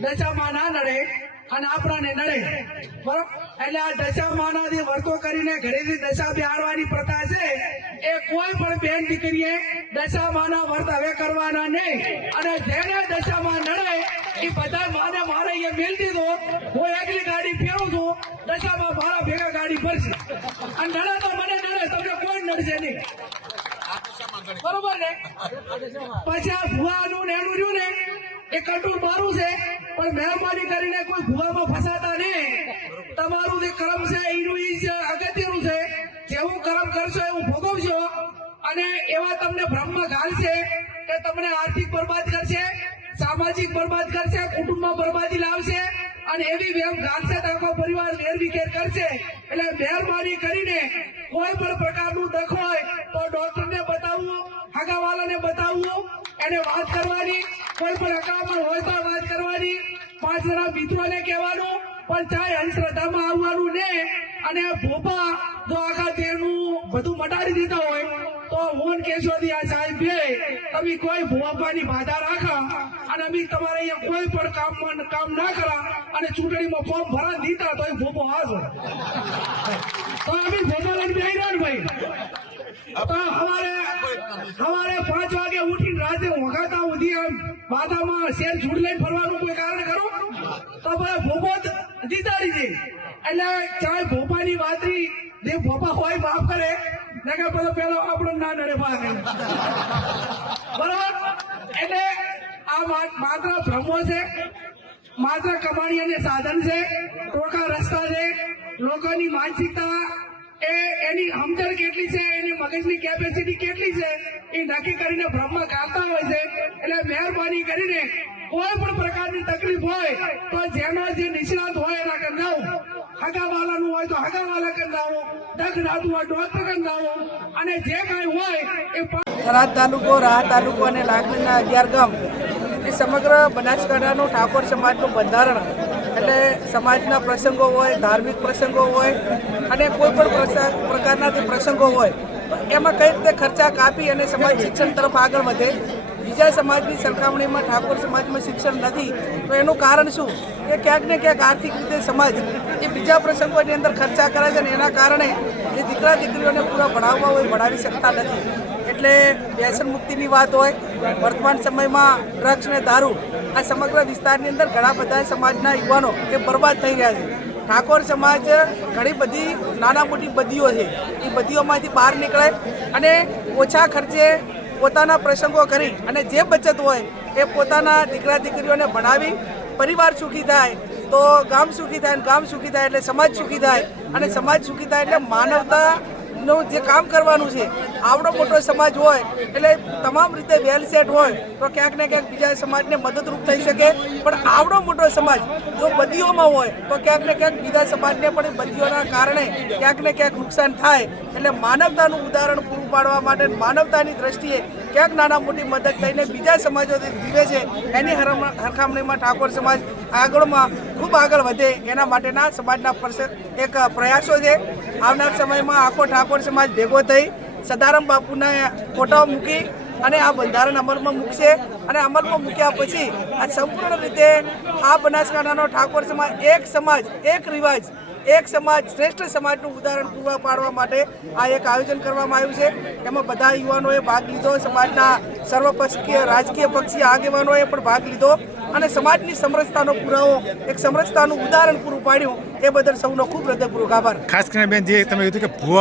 દશામાં ના નડે અને આપણાને નડે બરોબર। એટલે આ દશામાનાથી વર્તો કરીને ઘરેથી દશા બેહાડવાની પ્રથા છે એ કોઈ પણ બેન દીકરીએ દશામાના વર્ત હવે કરવાના નહીં। અને જેને દશામાં નડે એ બધા માને મારે એ મેલ દીધો, હું એકલી ગાડી ફેરું છું, દશામાં મારા ભેગા ગાડી ભરશે અને નડે તો મને નડે, તમને કોઈ નડશે નહીં, બરોબર ને। પછી આ ભુવાનું ને એનું રહ્યું ને એ કંટ્રોલ મારું છે, પણ મહેરબાની કરીને કોઈ ભુવામાં ફસાતા નહીં। તમારું જે કર્મ છે એનું અગત્યનું છે, જેવું કર્મ કરશો એવું ભોગવશો। અને એવા તમને બ્રહ્મ ઘાલશે કે તમને આર્થિક બરબાદ કરશે, સામાજિક બરબાદ કરશે, કુટુંબમાં બરબાદી લાવશે અને એવી વેમ ઘાલશે તો આખો પરિવાર વેરવિખેર કરશે। એટલે મહેરબાની કરીને કોઈ પણ પ્રકારનું દખ હોય તો ડોક્ટરને બતાવવું, હગાવાલાને બતાવવું, એને વાત કરવાની, કોઈ પણ અકામણ હોય તો વાત કરવાની, 5 જણા મિત્રોને કહેવાનું, પણ ચાહે અંધશ્રદ્ધામાં આવવાનું ને। અને ભોપા જો આખા દેહનું બધું મટાડી દીધા હોય તો હું કેશોદી આ સાહેબ બે તમે કોઈ ભોપાની બાધા રાખા અને અમે તમારે અહીંયા કોઈ પણ કામ ના કરા અને ચૂંટણીમાં ફોર્મ ભરા દીધા તો એ ભોપો હાજો તો અમે ભોપા લઈને બેહી રહ્યા ને ભાઈ। તો સવારે 5 વાગે ઉઠીને રાતે વગાતા સુધી બાધામાં શેર છૂટ લઈને ફરવાનું કોઈ કારણ કરો તો ભાઈ ભોપો જીતાડી દે। એટલે ચાહે ભોપાની વાતરી જે ભોપા હોય માફ કરે ને કે પેલો આપણો ના નડે ભાગે, બરોબર। એટલે આ માત્ર ભ્રમો છે, માત્ર કમાણી અને સાધન છે, ટોકા રસ્તા છે, લોકોની માનસિકતા એની સમજણ કેટલી છે, એની મગજની કેપેસિટી કેટલી છે એ નક્કી કરીને બ્રહ્મ ગાતા હોય છે। એટલે મહેરબાની કરીને કોઈ પણ પ્રકારની તકલીફ હોય તો જેનો જે નિષ્ણાત હોય એના કંદાવો, હગાવાલાનું હોય તો હગાવાલા કંદાવો, દખ દાતું હોય ડોક્ટર કંદાવો અને જે કાંઈ હોય એ થરાદ તાલુકો, રાહત તાલુકો અને લાગણીના 11 ગામ એ સમગ્ર બનાસકાંઠાનું ઠાકોર સમાજનું બંધારણ એટલે સમાજના પ્રસંગો હોય, ધાર્મિક પ્રસંગો હોય અને કોઈ પણ પ્રકારના જે પ્રસંગો હોય એમાં કઈ રીતે ખર્ચા કાપી અને સમાજ શિક્ષણ તરફ આગળ વધે। બીજા સમાજની સરખામણીમાં ઠાકોર સમાજમાં શિક્ષણ નથી તો એનું કારણ શું કે ક્યાંક ને ક્યાંક આર્થિક રીતે સમાજ એ બીજા પ્રસંગોની અંદર ખર્ચા કરે છે અને એના કારણે જે દીકરા દીકરીઓને પૂરા ભણાવવા હોય ભણાવી શકતા નથી। એટલે વ્યસન મુક્તિની વાત હોય, વર્તમાન સમયમાં ડ્રગ્સ અને દારૂ આ સમગ્ર વિસ્તારની અંદર ઘણા બધા સમાજના યુવાનો એ બરબાદ થઈ રહ્યા છે। ઠાકોર સમાજ ઘણી બધી નાના મોટી બદીઓ છે, એ બદીઓમાંથી બહાર નીકળે અને ઓછા ખર્ચે પોતાના પ્રસંગો કરી અને જે બચત હોય એ પોતાના દીકરા દીકરીઓને ભણાવી પરિવાર સુખી થાય તો ગામ સુખી થાય અને ગામ સુખી થાય એટલે સમાજ સુખી થાય અને સમાજ સુખી થાય એટલે માનવતાનું જે કામ કરવાનું છે। આવડો મોટો સમાજ હોય એટલે તમામ રીતે વેલ સેટ હોય તો ક્યાંક ને ક્યાંક બીજા સમાજને મદદરૂપ થઈ શકે, પણ આવડો મોટો સમાજ જો બદીઓમાં હોય તો ક્યાંક ને ક્યાંક બીજા સમાજને પણ બદીઓના કારણે ક્યાંક ને ક્યાંક નુકસાન થાય। એટલે માનવતાનું ઉદાહરણ પૂરું પાડવા માટે માનવતાની દ્રષ્ટિએ ક્યાંક નાના મોટી મદદ થઈને બીજા સમાજો જીવે છે એની હરખામણીમાં ઠાકોર સમાજ આગળમાં ખૂબ આગળ વધે એના માટેના સમાજના એક પ્રયાસો છે। આવનાર સમયમાં આખો ઠાકોર સમાજ ભેગો થઈ સદારામ બાપુના ફોટા મૂકી અને આ બંધારણ અમલમાં મૂકશે અને અમલમાં મૂક્યા પછી આ સંપૂર્ણ રીતે આ બનાસકાંઠાનો ઠાકોર સમાજ એક રિવાજ, એક સમાજ શ્રેષ્ઠ સમાજનું ઉદાહરણ પૂરા પાડવા માટે આ એક આયોજન કરવામાં આવ્યું છે। એમાં બધા યુવાનોએ ભાગ લીધો, સમાજના સર્વપક્ષીય રાજકીય પક્ષીય આગેવાનોએ પણ ભાગ લીધો અને સમાજની સમરસતાનો પુરાવો, એક સમરસતાનું ઉદાહરણ પૂરું પાડ્યું એ બદલ સૌનો ખૂબ હૃદયપૂર્વક આભાર। ખાસ કરીને બેન જે તમે કીધું કે ભુવા